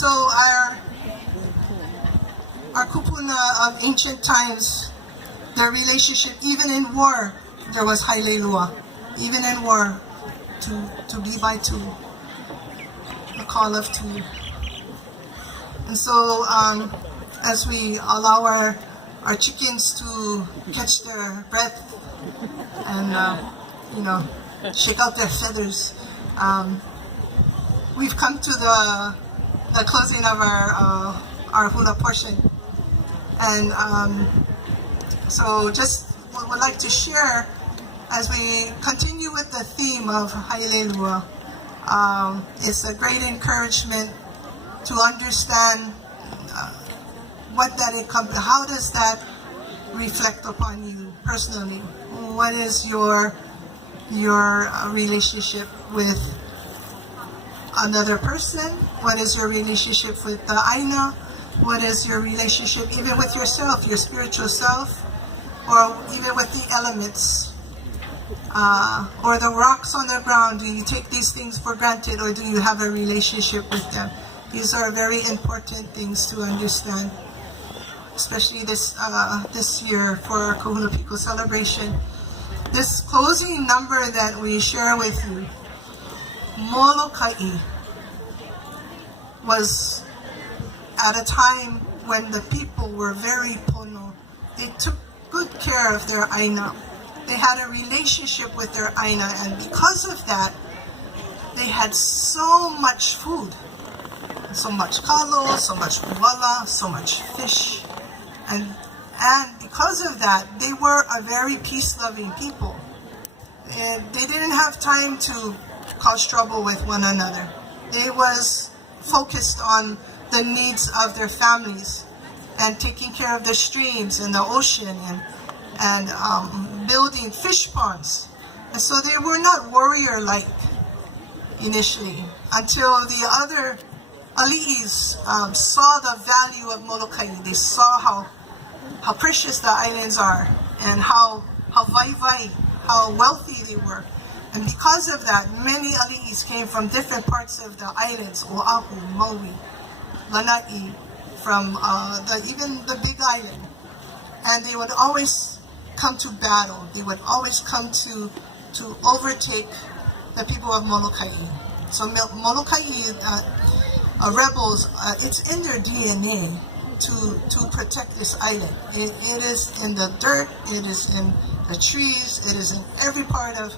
So our kupuna of ancient times, their relationship, even in war, there was hailelua. Even in war, to be by two, the call of two. And so as we allow our chickens to catch their breath and shake out their feathers, we've come to the closing of our hula portion. And so just would like to share, as we continue with the theme of hailelua, it's a great encouragement to understand how does that reflect upon you personally? What is your relationship with another person? What is your relationship with the aina? What is your relationship even with yourself, your spiritual self, or even with the elements? Or the rocks on the ground, do you take these things for granted, or do you have a relationship with them? These are very important things to understand, especially this year for our Ka Hula Piko celebration. This closing number that we share with you, Moloka'i, was at a time when the people were very pono. They took good care of their aina. They had a relationship with their aina, and because of that, they had so much food. So much kalo, so much uwala, so much fish. And because of that, they were a very peace-loving people. And they didn't have time to cause trouble with one another. They was focused on the needs of their families and taking care of the streams and the ocean and building fish ponds. And so they were not warrior-like initially, until the other ali'is saw the value of Moloka'i. They saw how precious the islands are, and how vai, how wealthy they were. And because of that, many ali'is came from different parts of the islands, Oahu, Maui, Lanai, from even the Big Island. And they would always come to battle. They would always come to overtake the people of Moloka'i. So Moloka'i rebels, it's in their DNA to protect this island. It is in the dirt, it is in the trees, it is in every part of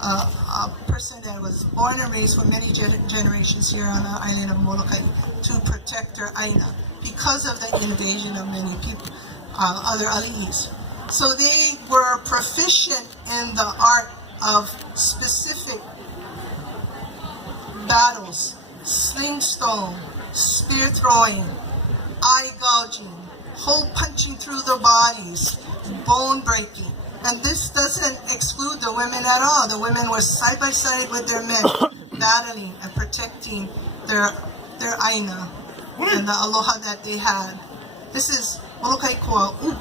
a person that was born and raised for many generations here on the island of Moloka'i to protect their aina because of the invasion of many people, other ali'is. So they were proficient in the art of specific battles, sling stone, spear throwing, eye gouging, hole punching through their bodies, bone breaking. And this doesn't exclude the women at all. The women were side by side with their men, battling and protecting their aina and the aloha that they had. This is Moloka'i Koa Hu.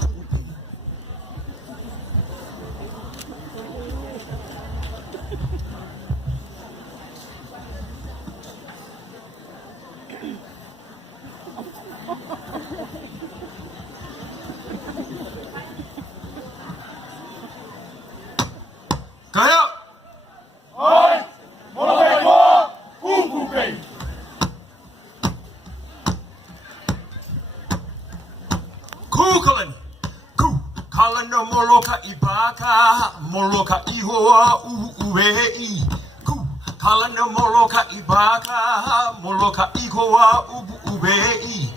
Kaya! Ay! Moloka'i Koa Hu kay! Kukalan! Kukalan no Moloka'i baka, Moloka'i hoa uwei. Kukalan no Moloka'i baka, Moloka'i hoa uwei.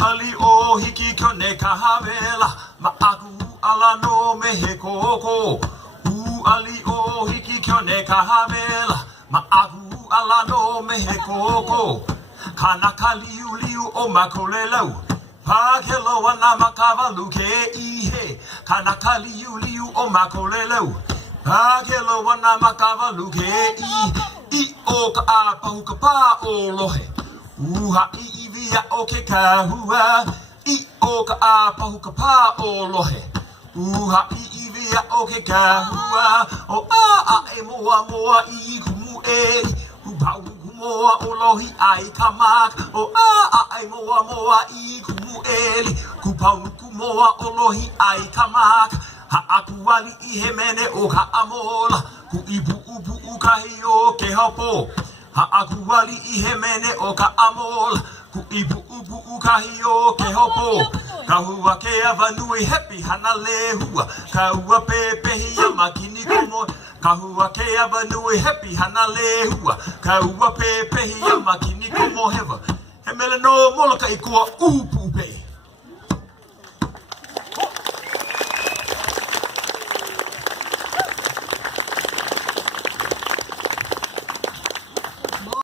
Ali o hiki kone kahawela, ma'aku ala no mehe koko. Ali o hiki kone kahawela, ma'aku ala no mehe koko. Kanaka liu liu o makolelau, pākelo ana makavalu ke ihe. Kanaka liu liu o makolelau, pākelo ana makavalu ke i o ka a pahu ka pā o lohe. Uha i via o ke kahua, i o ka a pahu ka pā o lohe. Uha i via o ke kahua, o a e moa moa i kumu e, hu pau moa o lohi ai ka maka. O ai moa moa I kumu eli. Ku paunuku moa o lohi ai ka maka. Ha'aku wali I he mene o ka amola. Ku ibu ubu ukahi o ke hopo. Ha'aku wali I he mene o ka amola. Ku ibu ubu ukahi o ke hopo. Ka hua ke awa nui hepi hana lehua. Ka hua pepehi a makini komo. Ka hua ke awa nui hepi hana lehua. Ka hua pepehi a makini komo hewa. He mele no Moloka'i Koa Hu pu pe.